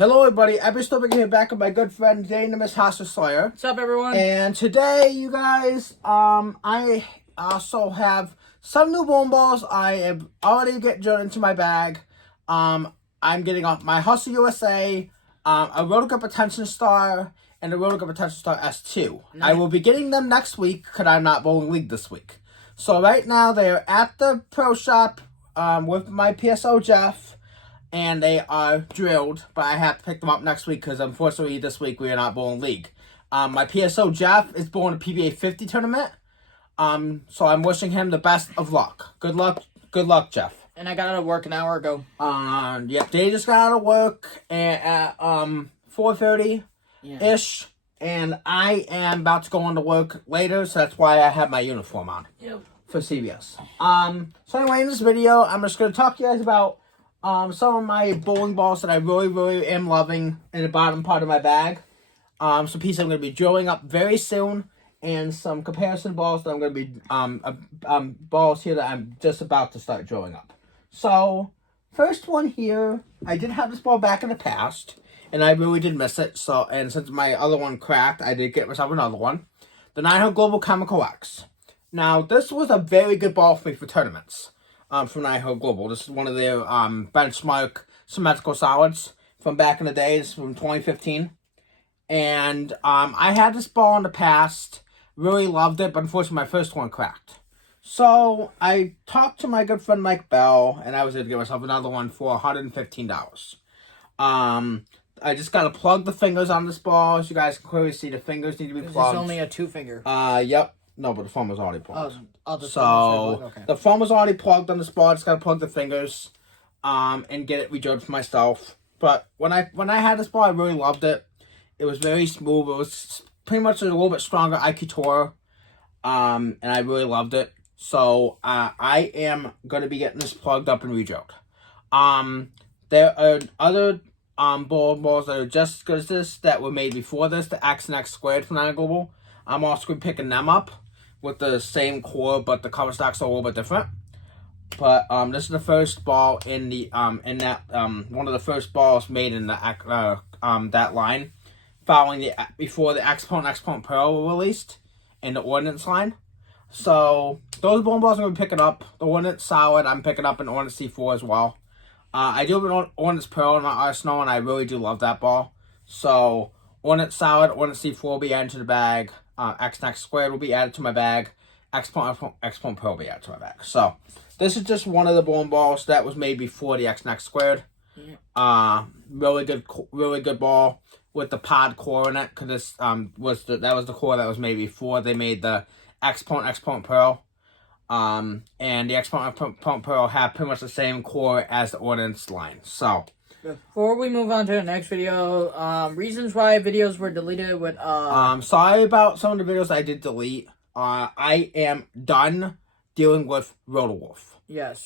Hello everybody, Abby Stubing here back with my good friend Danimus Slayer. What's up everyone? And today, you guys, I also have some new bowling balls. I have already get drilled into my bag. I'm getting off my Hustle USA, a Rotogrip Attention Star, and a Rotogrip Attention Star S2. Nice. I will be getting them next week because I'm not bowling league this week. So right now they are at the pro shop with my PSO Jeff. And they are drilled, but I have to pick them up next week because unfortunately this week we are not bowling league. My PSO Jeff is bowling a PBA 50 tournament. So I'm wishing him the best of luck. Good luck, Jeff. And I got out of work an hour ago. Yep, they just got out of work at 4:30 ish, and I am about to go on to work later, so that's why I have my uniform on. Yep. For CBS. So anyway, in this video, I'm just gonna talk to you guys about some of my bowling balls that I really am loving in the bottom part of my bag. Some pieces I'm going to be drilling up very soon, and some comparison balls that I'm going to be, balls here that I'm just about to start drilling up. So, first one here, I did have this ball back in the past, and I really did miss it, and since my other one cracked, I did get myself another one. The Nine-Hole Global Chemical X. Now, this was a very good ball for me for tournaments. From Nine-Hole Global. This is one of their benchmark symmetrical solids from back in the days, from 2015. And I had this ball in the past, really loved it, but unfortunately my first one cracked. So I talked to my good friend Mike Bell, and I was able to get myself another one for $115. I just got to plug the fingers on this ball. As you guys can clearly see, the fingers need to be plugged. It's only a 2-finger. Yep. No, but the foam was already plugged. Okay. The foam was already plugged on the spot. Just gotta plug the fingers, and get it redrilled for myself. But when I had this ball, I really loved it. It was very smooth. It was pretty much a little bit stronger Ike Tour, and I really loved it. So I am gonna be getting this plugged up and redrilled. There are other bowling balls that are just as good as this that were made before this, the X and X Squared from Nine Global. I'm also gonna be picking them up with the same core, but the cover stocks are a little bit different. But this is the first ball in the one of the first balls made in the that line, following before the Exponent Pro were released in the Ordnance line. So those bowling balls I'm gonna be picking up. The Ordnance Solid I'm picking up, an Ordnance C4 as well. I do have an Ordnance Pro in my arsenal, and I really do love that ball. So Ordnance Solid, Ordnance C4 will be added to the bag. X and X Squared will be added to my bag. Exponent Pro will be added to my bag. So, this is just one of the bowling balls that was made before the X and X Squared. Really good ball with the pod core in it. Cause this was the core that was made before they made the Exponent Pro. And the Exponent Pro had pretty much the same core as the Ordnance line. So. Before we move on to the next video, reasons why videos were deleted with sorry about some of the videos I did delete. I am done dealing with Rotowolf. Yes.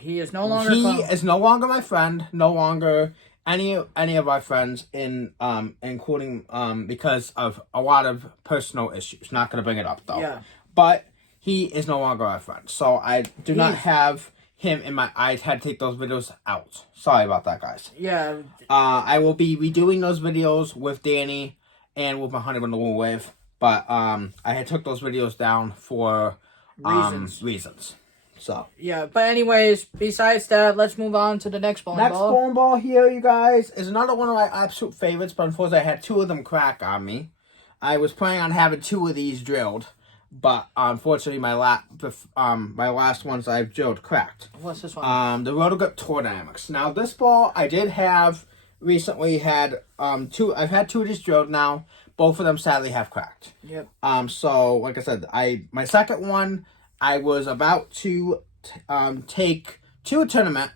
He is no longer is no longer my friend, no longer any of our friends including because of a lot of personal issues. Not gonna bring it up though. Yeah. But he is no longer our friend. So I do not have him in my eyes. Had to take those videos out. Sorry about that, guys. Yeah. I will be redoing those videos with Danny and with my Honey Bun the Wool Wave, but I had took those videos down for reasons. So yeah, but anyways, besides that, let's move on to the next bowling ball. Next bowling ball here, you guys, is another one of my absolute favorites, but unfortunately I had two of them crack on me. I was planning on having two of these drilled, but unfortunately, my last ones I've drilled cracked. What's this one? The Rotogrip Tour Dynamics. Now, this ball I did have recently had two. I've had two of these drilled now. Both of them sadly have cracked. Yep. So like I said, my second one I was about to take to a tournament,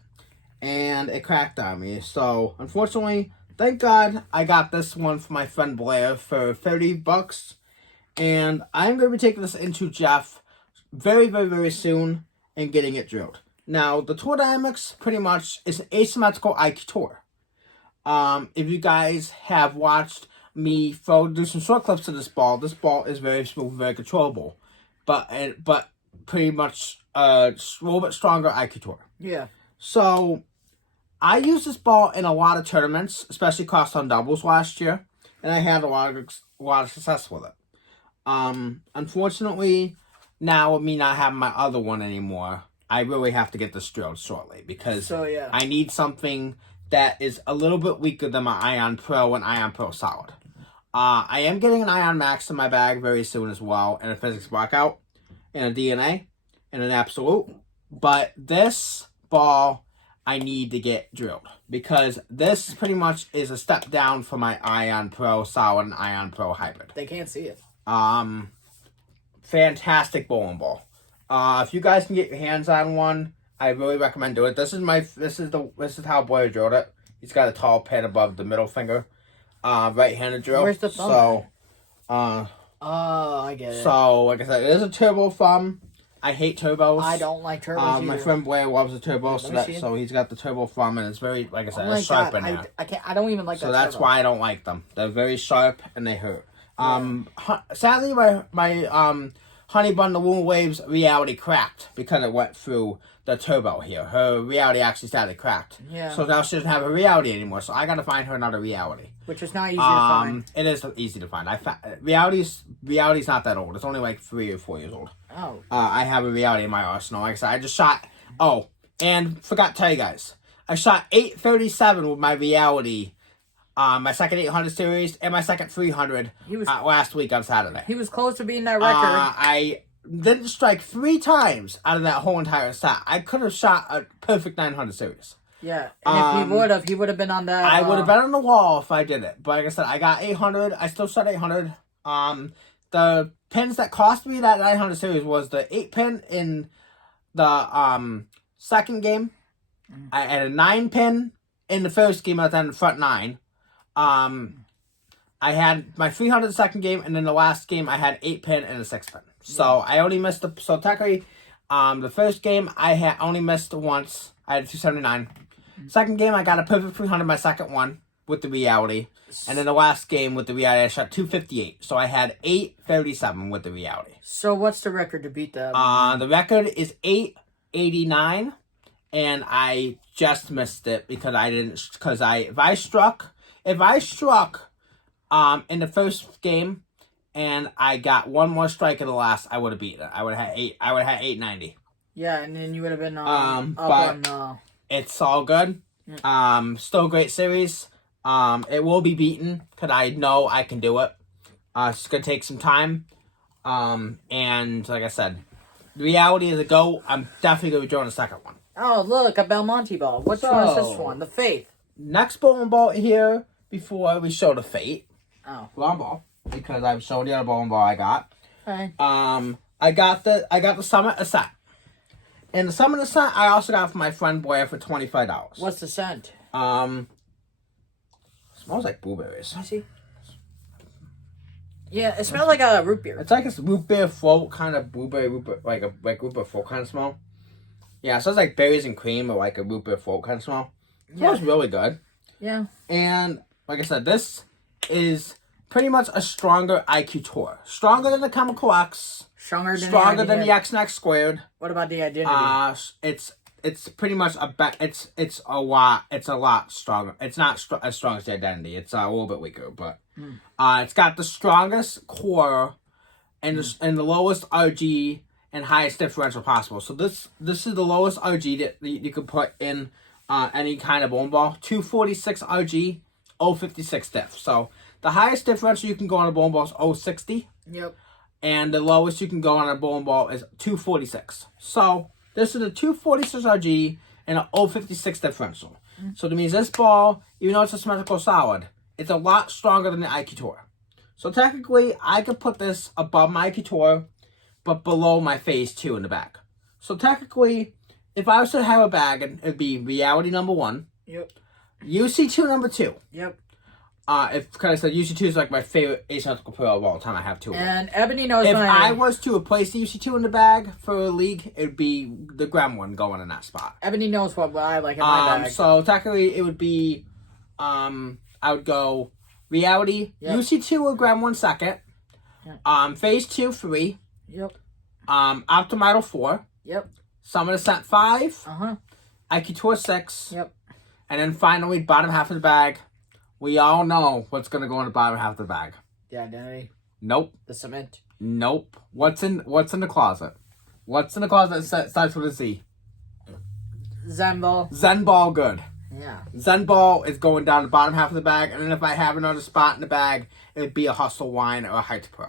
and it cracked on me. So unfortunately, thank God I got this one from my friend Blair for $30. And I'm going to be taking this into Jeff very soon and getting it drilled. Now, the Tour Dynamics pretty much is an asymmetrical Ike Tour. If you guys have watched me do some short clips of this ball is very smooth, very controllable. But pretty much a little bit stronger Ike Tour. Yeah. So, I used this ball in a lot of tournaments, especially cross-on doubles last year, and I had a lot of success with it. Unfortunately, now with me not having my other one anymore, I really have to get this drilled shortly because I need something that is a little bit weaker than my Ion Pro and Ion Pro Solid. I am getting an Ion Max in my bag very soon as well, and a Physics Blackout, and a DNA, and an Absolute. But this ball, I need to get drilled because this pretty much is a step down from my Ion Pro Solid and Ion Pro Hybrid. They can't see it. Fantastic bowling ball. If you guys can get your hands on one, I really recommend doing it. This is how Boyer drilled it. He's got a tall pin above the middle finger. Right-handed drill. Where's the thumb? So, I get it. So, like I said, it is a turbo thumb. I hate turbos. I don't like turbos My either. friend Blair loves the turbo, so he's got the turbo thumb, and it's very, like I said, it's sharp in there. I don't even like that. So that's turbo. why I don't like them. They're very sharp and they hurt. Sadly, my Honey Bun the Wool Waves reality cracked because it went through the turbo here. Her reality actually sadly cracked. Yeah. So now she doesn't have a reality anymore. So I got to find her another reality. Which is not easy to find. It is easy to find. Reality's not that old. It's only like 3 or 4 years old. Oh. I have a reality in my arsenal. Like I said, I just shot. Oh, and forgot to tell you guys, I shot 837 with my reality. My second 800 series and my second 300 last week on Saturday. He was close to beating that record. I didn't strike 3 times out of that whole entire set. I could have shot a perfect 900 series. Yeah, and if he would have been on that. I would have been on the wall if I did it. But like I said, I got 800. I still shot 800. The pins that cost me that 900 series was the 8 pin in the second game. I had a 9 pin in the first game. I was on the front 9. I had my 300 second game, and then the last game I had 8 pin and a 6 pin. So I only missed so technically, the first game I had only missed once. I had a 279. Second game I got a perfect 300 my second one with the reality, and then the last game with the reality I shot 258. So I had 837 with the reality. So what's the record to beat that? The record is 889, and I just missed it because if I struck in the first game and I got one more strike in the last, I would have beaten it. I would have had 890. Yeah, and then you would have been it's all good. Still a great series. It will be beaten because I know I can do it. It's gonna take some time. And like I said, the reality is a go. I'm definitely gonna be drawing a second one. Oh, look, a Belmonte ball. Which one is this one? The Faith. Next bowling ball here before we show the Fate. Oh. Long ball. Because I've shown the other bowling ball I got. Okay. I got the Summit Ascent. And the Summit Ascent I also got from my friend Blair for $25. What's the scent? Smells like blueberries. I see. Yeah, it smells like a root beer. It's like a root beer float kind of root beer, like root beer float kind of smell. Yeah, it smells like berries and cream or like a root beer float kind of smell. It smells really good. Yeah. And like I said, this is pretty much a stronger IQ Tour. Stronger than the Chemical X. Stronger than the X-Nex Squared. What about the Identity? It's pretty much it's a lot stronger. It's not as strong as the Identity. It's a little bit weaker, but it's got the strongest core and the lowest RG and highest differential possible. So this is the lowest RG that you could put in any kind of bowling ball. 246 RG, 056 diff. So the highest differential you can go on a bowling ball is 060. Yep. And the lowest you can go on a bowling ball is 246. So this is a 246 RG and a 056 differential. So that means this ball, even though it's a symmetrical solid, it's a lot stronger than the IQ Tour. So technically, I could put this above my IQ Tour, but below my Phase 2 in the back. So technically, if I was to have a bag, it'd be Reality number 1. Yep. UC2 number 2. Yep. Because I said UC2 is like my favorite asymmetrical pair of all time. I have 2 of them. And Ebony knows if I was to replace the UC2 in the bag for a league, it'd be the Grem one going in that spot. Ebony knows what I like in my bag. So technically, it would be, I would go Reality, UC2 or Grem 1 second, Phase 2 3, Optimidal 4, Summit Ascent 5, IQ Tour 6, And then finally, bottom half of the bag. We all know what's going to go in the bottom half of the bag. The identity. Nope. The cement. Nope. What's in the closet? What's in the closet that starts with a Z? Zen ball. Zen ball, good. Yeah. Zen ball is going down the bottom half of the bag, and then if I have another spot in the bag, it would be a Hustle Wine or a Hyper Pro.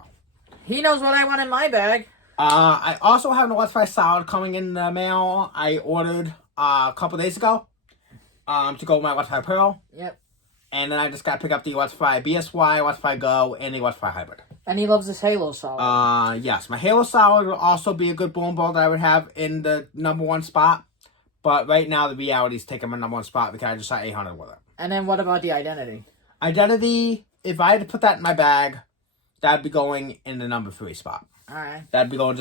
He knows what I want in my bag. I also have an What's Fry salad coming in the mail. I ordered a couple days ago to go with my What's Fry Pearl. Yep. And then I just got to pick up the What's Fry BSY, What's Fry Go, and the What's Fry Hybrid. And he loves this Halo salad. Yes. My Halo salad will also be a good bowling ball that I would have in the number one spot. But right now, the reality's taking my number one spot because I just shot 800 with it. And then what about the identity? Identity, if I had to put that in my bag, that'd be going in the number 3 spot. Alright. That'd be going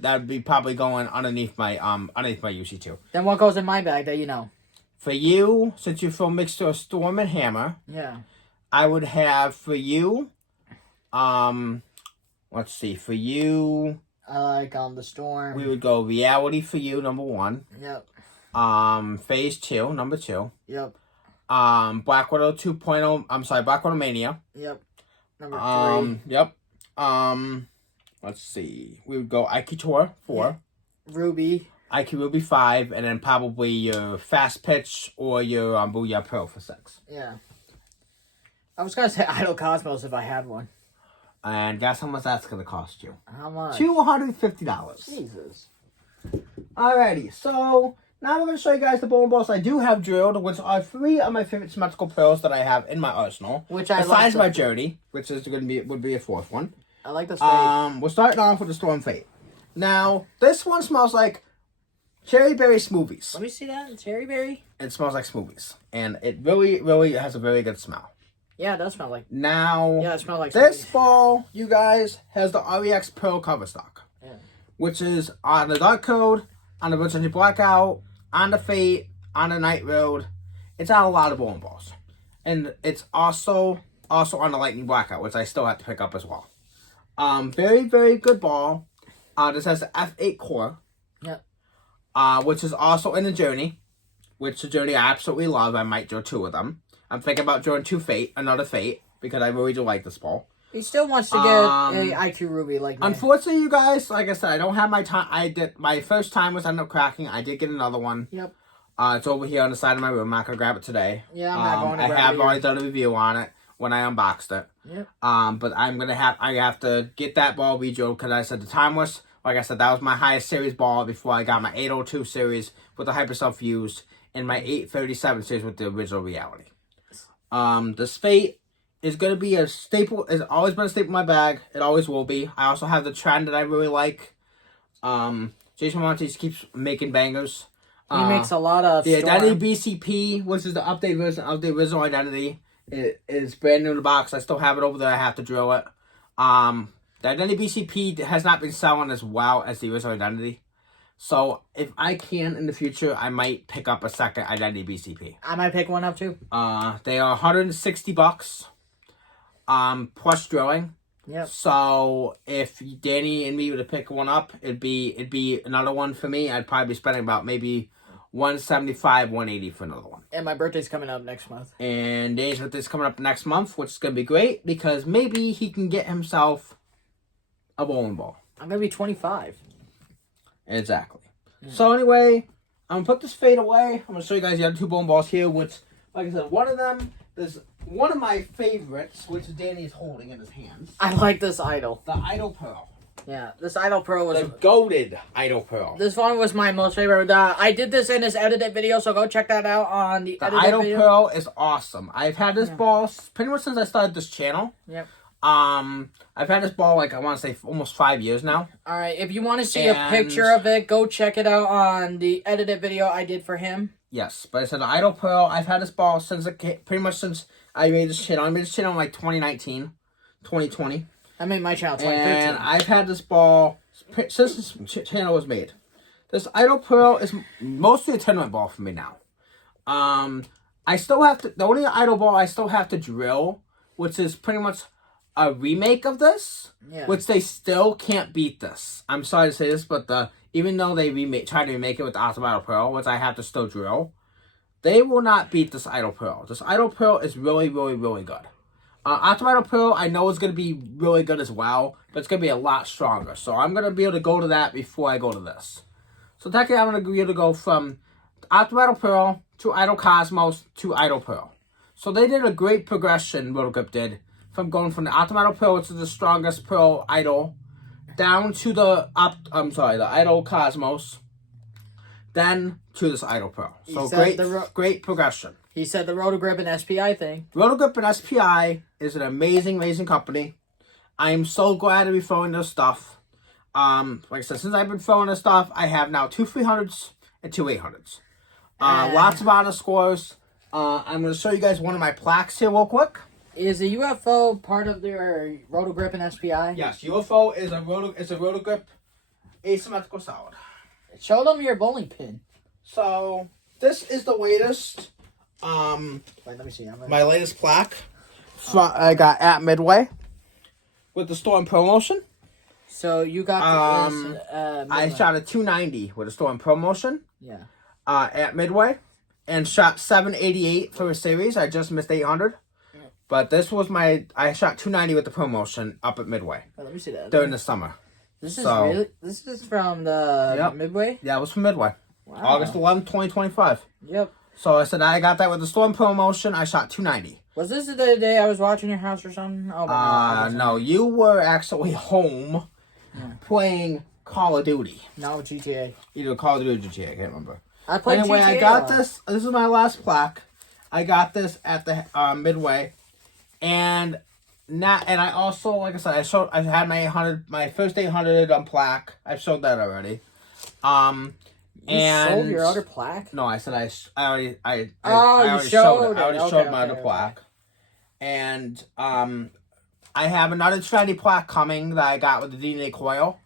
that'd be probably going underneath my UC2. Then what goes in my bag that you know? For you, since you're from mixture of Storm and Hammer, Yeah. I would have for you, let's see, for you, I like the Storm. we would go Reality for you, number 1. Yep. Phase 2, number 2. Yep. Black Widow 2.0, I'm sorry, Black Widow Mania. Yep. Number 3. Yep. Let's see, we would go Ike Tour 4. Ruby. Ike Ruby 5, and then probably your Fast Pitch or your Booyah Pro for 6. Yeah. I was gonna say Idol Cosmos if I had one. And guess how much that's gonna cost you? How much? $250. Jesus. Alrighty, so now we're gonna show you guys the bowling balls I do have drilled, which are 3 of my favorite symmetrical pearls that I have in my arsenal. Which I besides like my Journey, which is would be a 4th one. I like the fade. We're starting off with the Storm Fate. Now, this one smells like cherry berry smoothies. Let me see that. Cherry berry. It smells like smoothies, and it really, really has a very good smell. Yeah, it does smell like. Now, Yeah, it smells like. this smoothies. ball, you guys, has the REX Pearl cover stock, Yeah. which is on the Dark Code, on the Virginia Blackout, on the Fate, on the Night Road. It's on a lot of bowling balls, and it's also on the Lightning Blackout, which I still have to pick up as well. Very, very good ball. This has the F8 core. Yep. Which is also in the Journey, which the Journey I absolutely love. I might draw 2 of them. I'm thinking about drawing 2 Fate, another Fate, because I really do like this ball. He still wants to get a IQ Ruby like me. Unfortunately, you guys, like I said, I don't have my time. My first time was ended up cracking. I did get another one. Yep. It's over here on the side of my room. I'm not gonna grab it today. Yeah, I'm not going to grab I have it already either. done a review on it when I unboxed it. Yep. But I have to get that ball redrilled because I said the timeless. Like I said, that was my highest series ball before I got my 802 series with the Hyper Fused and my 837 series with the original Reality. This Fate is going to be a staple. It's always been a staple in my bag. It always will be. I also have the Trend that I really like. Jason Montes keeps making bangers. He makes a lot of. The Storm. Identity BCP, which is the update version of the original Identity, it is brand new in the box. I still have it over there. I have to drill it. The Identity BCP has not been selling as well as the original Identity. So, if I can in the future, I might pick up a second Identity BCP. I might pick one up too. They are $160. Plus drilling. Yep. So, if Danny and me were to pick one up, it'd be another one for me. I'd probably be spending about maybe $175, $180 for another one. And my birthday's coming up next month. And Danny's birthday's coming up next month, which is going to be great because maybe he can get himself a bowling ball. I'm gonna be 25. Exactly. So anyway, I'm going to put this Fade away. I'm going to show you guys the other 2 bowling balls here, which, like I said, one of them is one of my favorites, which Danny's holding in his hands. I like this Idol. The Idol Pearl. Yeah, this Idol Pro was. The goated Idol Pearl. This one was my most favorite. I did this in this edited video, so go check that out on the edited Idol video. Pearl is awesome. I've had this ball pretty much since I started this channel. Yep. I've had this ball like I want to say almost 5 years now. All right, if you want to see a And- picture of it, go check it out on the edited video I did for him. Yes, but I said the Idol Pearl. I've had this ball since pretty much since I made this channel. I made this channel in like 2019, 2020. I made my channel And 2015. I've had this ball since this channel was made. This Idol Pearl is mostly a tournament ball for me now. I still have to, the only Idol ball I still have to drill, which is pretty much a remake of this, Yeah. which they still can't beat this. I'm sorry to say this, but even though they try to remake it with the Awesome Idol Pearl, which I have to still drill, they will not beat this Idol Pearl. This Idol Pearl is really, really, really good. Optim Idol Pearl, I know is going to be really good as well, but it's going to be a lot stronger. So I'm going to be able to go to that before I go to this. So technically, I'm going to be able to go from Optim Idol Pearl to Idol Cosmos to Idol Pearl. So they did a great progression, Roto Grip did, from going from the Optim Idol Pearl, which is the strongest Pearl Idol, down to the Idol Cosmos, then to this Idol Pearl. So great progression. He said the Roto Grip and SPI thing. Roto Grip and SPI is an amazing, amazing company. I am so glad to be throwing this stuff. Like I said, since I've been throwing this stuff, I have now 2 300s and 2 800s. Lots of honor scores. I'm going to show you guys one of my plaques here real quick. Is a UFO part of their Roto Grip and SPI? Yes, UFO is a Roto Grip asymmetrical solid. Show them your bowling pin. So this is the latest. Wait, let me see. My latest plaque. I got at Midway with the Storm promotion. So you got this. I shot a 290 with a Storm promotion. Yeah. At Midway, and shot 788 for a series. I just missed 800. But this was I shot 290 with the promotion up at Midway. Oh, let me see that. During the summer. This is from the Midway? Yeah, it was from Midway. Wow. August 11th, 2025. Yep. So I said I got that with the Storm promotion. I shot 290. Was this the day I was watching your house or something? Oh, no, you were actually home playing Call of Duty. No, GTA. Either Call of Duty or GTA, I can't remember. I played anyway, GTA. I got this. This is my last plaque. I got this at the Midway. And I also, like I said, I had my first 800 plaque. I've showed that already. You sold your other plaque? No, I said I already showed my other plaque. And I have another trendy plaque coming that I got with the DNA coil.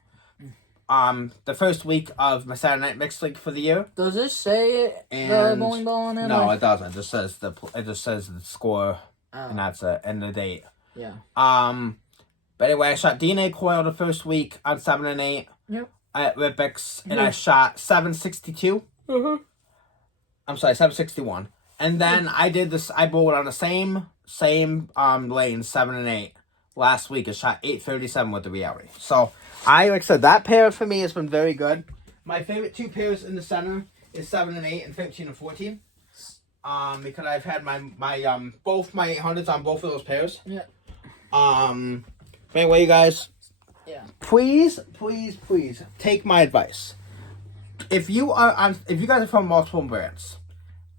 The first week of my Saturday Night Mix League for the year. Does this say the bowling ball on it? No, it doesn't. It just says the score, and that's it, and the date. Yeah. But anyway, I shot DNA coil the first week on 7 and 8. Yep. At Ripix, and I shot 762. I'm sorry, 761. And then I did this. I bowled on the same lane, 7 and 8 last week. I shot 837 with the reality. So like I said, that pair for me has been very good. My favorite two pairs in the center is 7 and 8 and 13 and 14. Because I've had my both my 800s on both of those pairs. Yeah. But anyway, you guys. Yeah. Please take my advice. If you guys are from multiple brands,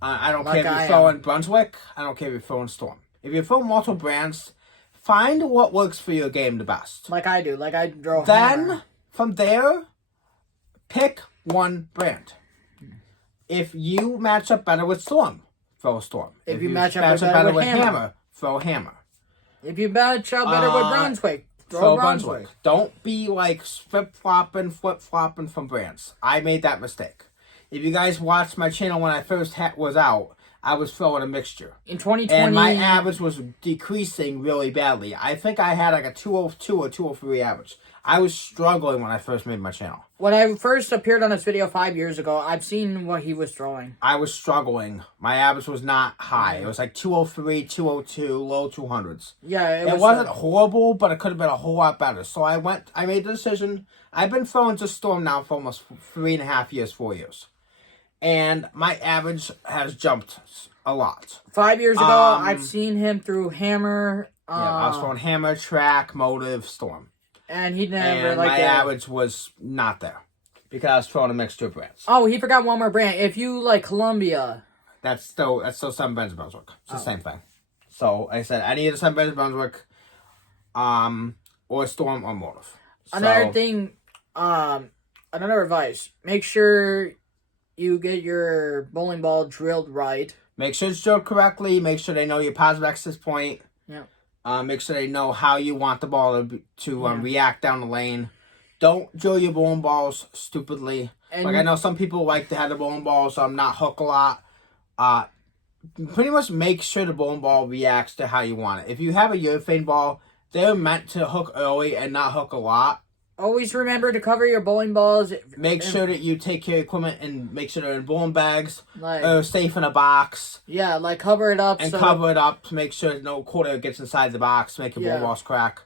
I don't care if you're throwing Brunswick. I don't care if you're throwing Storm. If you're throwing multiple brands, find what works for your game the best. Like I do. Like I draw. Then from there, pick one brand. If you match up better with Storm, throw Storm. If you match up better with Hammer, throw Hammer. If you match up better with Brunswick, throw Brunswick. Don't be like flip-flopping from brands. I made that mistake. If you guys watched my channel when I first was out, I was throwing a mixture. In 2020... And my average was decreasing really badly. I think I had like a 202 or 203 average. I was struggling when I first made my channel. When I first appeared on this video 5 years ago, I've seen what he was throwing. I was struggling. My average was not high. It was like 203, 202, low 200s. Yeah, it wasn't horrible, but it could have been a whole lot better. So I made the decision. I've been throwing just Storm now for almost 3.5 years, 4 years. And my average has jumped a lot. 5 years ago, I've seen him through Hammer. I was throwing Hammer, Track, Motive, Storm. And he never and my average was not there because I was throwing a mixture of brands. Oh, he forgot one more brand. If you like Columbia, that's still 7 brands of Brunswick. It's the same thing. So I said any of the 7 brands of Brunswick, or Storm or Motive. Another thing, another advice: make sure you get your bowling ball drilled right. Make sure it's drilled correctly. Make sure they know your positive access point. Yeah. Make sure they know how you want the ball to react down the lane. Don't drill your bowling balls stupidly. And like I know some people like to have the bowling balls not hook a lot. Pretty much make sure the bowling ball reacts to how you want it. If you have a urethane ball, they're meant to hook early and not hook a lot. Always remember to cover your bowling balls. Make sure that you take care of equipment and make sure they're in bowling bags Like, or safe in a box. yeah, like cover it up. And so cover it up to make sure no cold air gets inside the box to make your Yeah. bowling balls crack.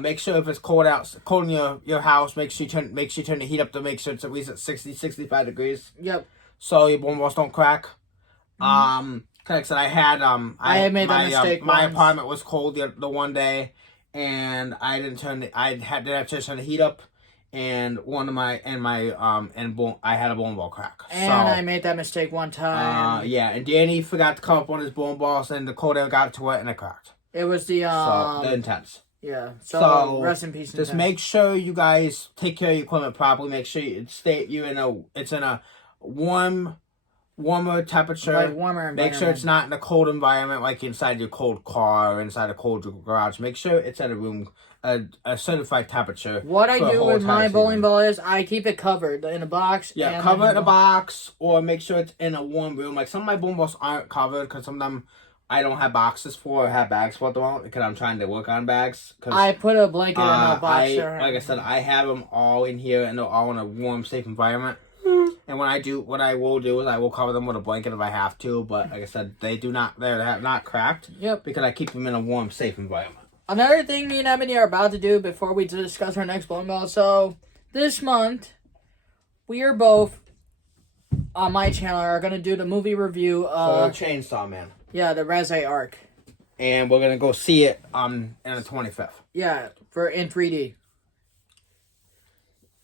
Make sure if it's cold in your house, make sure you turn the heat up to make sure it's at least at 60, 65 degrees. Yep. So your bowling balls don't crack. Like I said, I had made that mistake my once. apartment was cold the one day, and I didn't I had to turn the heat up, and I had a bowling ball crack. And I made that mistake one time. Yeah, and Danny forgot to come up on his bowling balls, and the cold air got to it, and it cracked. It was the So they're intense. yeah. So, rest in peace. Just Nintendo. make sure you guys take care of your equipment properly. Make sure it's in a warmer temperature. Like warmer Make sure it's not in a cold environment, like inside your cold car or inside a cold garage. Make sure it's at a certified temperature. What I for the do whole with entire my bowling season. ball is I keep it covered in a box. Yeah, and cover it in a then- box, or make sure it's in a warm room. Like some of my bowling balls aren't covered because some of them I don't have boxes for or have bags for at the moment because I'm trying to work on bags. I put a blanket in a box there. Like I said, I have them all in here and they're all in a warm, safe environment. And what I will do is I will cover them with a blanket if I have to. But like I said, they're not cracked. Yep. Because I keep them in a warm, safe environment. Another thing me and Ebony are about to do before we discuss our next bowling ball. So this month, we are both on my channel are gonna do the movie review For of Chainsaw Man, the Reze arc. and we're gonna go see it in the 25th. Yeah, in 3D.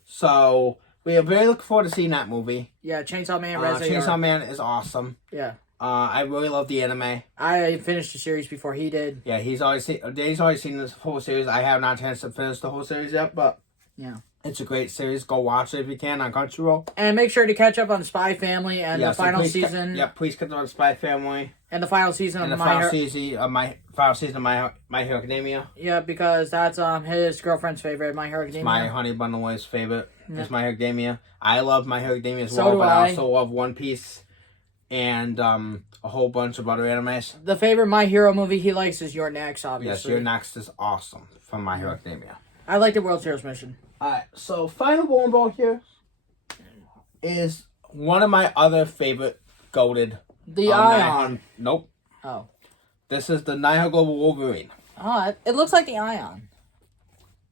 So we are very looking forward to seeing that movie. Yeah, Chainsaw Man, Reze Chainsaw arc. Man is awesome. Yeah, I really love the anime. I finished the series before he did. Yeah, Danny's already seen this whole series. I have not had a chance to finish the whole series yet, but Yeah. it's a great series. Go watch it if you can on Crunchyroll. And make sure to catch up on Spy Family and the final season. Please catch up on Spy Family And the final season and of the final season of My Hero Academia. Yeah, because that's his girlfriend's favorite, My Hero Academia. My Honey Bun Away's favorite is My Hero Academia. I love My Hero Academia as So well, do but I I. also love One Piece and a whole bunch of other animes. The favorite My Hero movie he likes is Your Next, Yes, obviously. Your Next is awesome from My Hero Academia. I like the World Series mission. Alright, so final bowling ball here is one of my other favorite goated. The Ion. Nope. Oh. This is the Nihil Global Wolverine. Oh, it looks like the Ion.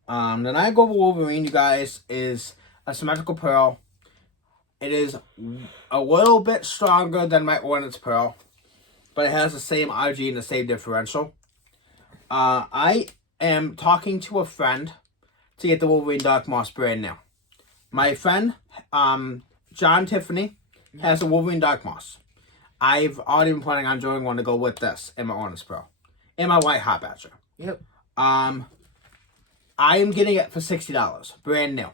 The Nihil Global Wolverine, you guys, is a symmetrical pearl. It is a little bit stronger than my Ordnance Pearl, but it has the same RG and the same differential. I am talking to a friend to get the Wolverine Dark Moss brand new. My friend, John Tiffany, has a Wolverine Dark Moss. I've already been planning on doing one to go with this in my Ordnance Pearl. And my White Hot Badger. Yep. I am getting it for $60, brand new.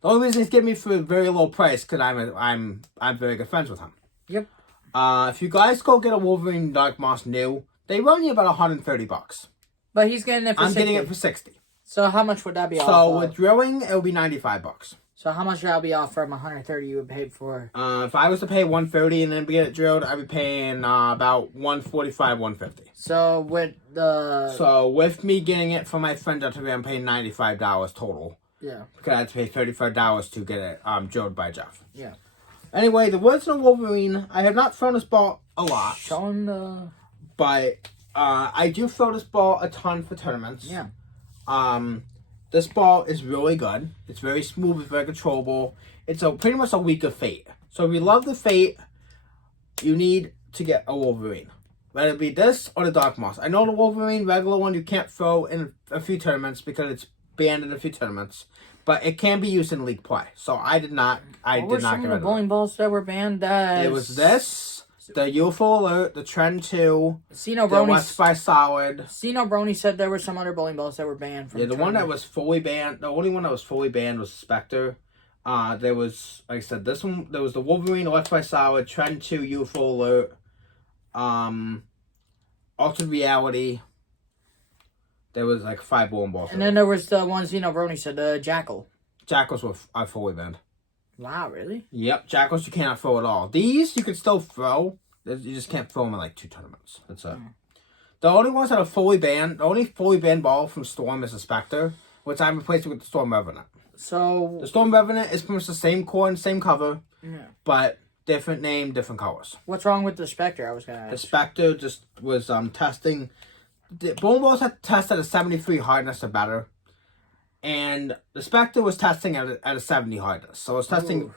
The only reason he's getting me for a very low price because I'm very good friends with him. Yep. If you guys go get a Wolverine Dark Moss new, they run you about $130. But he's getting it for I'm 60. getting it for $60. So how much would that be off? So with drilling, it'll be $95. So how much would that be off from 130 you would pay for? If I was to pay $130 and then get it drilled, I'd be paying about $145, $150. So with the... So with me getting it from my friend, I'm paying $95 total. Yeah. Because I had to pay $35 to get it drilled by Jeff. Yeah. Anyway, the original Wolverine, I have not thrown this ball a lot. Showing the... But I do throw this ball a ton for tournaments. Yeah. This ball is really good. It's very smooth. It's very controllable. It's pretty much a week of Fate. So if you love the Fate, you need to get a Wolverine. Whether it be this or the Dark Moss. I know the Wolverine regular one you can't throw in a few tournaments because it's banned in a few tournaments. But it can be used in league play. So I did not What were get some of rid the of it. bowling balls that were banned? It was this, the UFO Alert, the Trend 2, Sino the West by Solid. Brony said there were some other bowling balls that were banned from Yeah, the one that tournament. was fully banned, the only one that was fully banned was Spectre. There was, like I said, this one, there was the Wolverine, West by Solid, Trend 2, UFO Alert, Altered Reality. There was like 5 bowling balls. And then there was the one Zeno Brony said, the Jackal. Jackals are fully banned. Wow, really? Yep, Jackals you cannot throw at all. These you can still throw. You just can't throw them in like 2 tournaments. That's it. The only ones that are fully banned, the only fully banned ball from Storm is the Spectre, which I'm replacing with the Storm Revenant. So The Storm Revenant is pretty much the same core and same cover, yeah. but different name, different colors. What's wrong with the Spectre? I was gonna The ask. Spectre just was testing. The Bone Balls had to test at a 73 hardness or better. And the Spectre was testing at a 70 hardness. So it's testing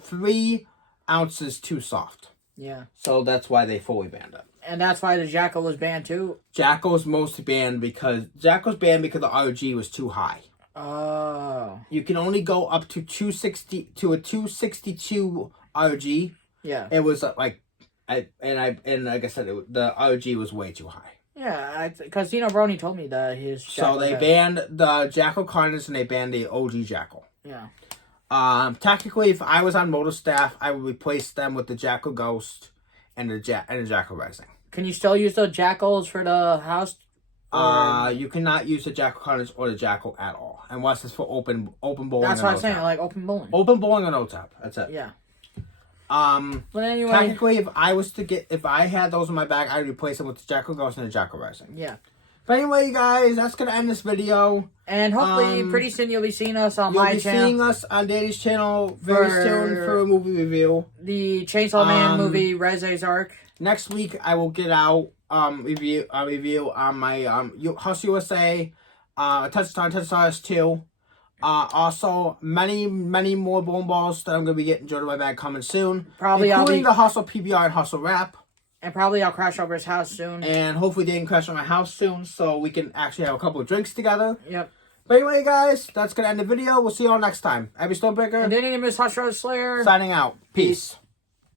3 ounces too soft. Yeah. So that's why they fully banned it. And that's why the Jackal was banned too. Jackal's mostly banned because the RG was too high. Oh. You can only go up to 260 to a 262 RG. Yeah. It was like like I said, the RG was way too high. Yeah, because Brony told me that his Jackal So they banned the Jackal Carnage and they banned the OG Jackal. Yeah. Technically, if I was on Motor Staff, I would replace them with the Jackal Ghost and the Jackal Rising. Can you still use the Jackals for the house? You cannot use the Jackal Carnage or the Jackal at all, unless it's for open bowling. That's what I'm saying, like open bowling. Open bowling or no tap. That's it. Yeah. But anyway, technically, if I had those in my bag, I'd replace them with the Jackal Ghost and the Jackal Rising. Yeah. But anyway, guys, that's gonna end this video. And hopefully, pretty soon you'll be seeing us on my channel. You'll be seeing us on Daddy's channel very soon for a movie review. The Chainsaw Man movie, Reze's Arc. Next week, I will get out review on my House USA, Touchstars 2. Also, many more bone balls that I'm going to be getting Joe to my bag coming soon. Probably including the Hustle PBR and Hustle Rap. And probably I'll crash over his house soon. And hopefully they can crash on my house soon so we can actually have a couple of drinks together. Yep. But anyway, guys, that's going to end the video. We'll see you all next time. Abby Stonebreaker. And then Miss Hush Rose Slayer. Signing out. Peace.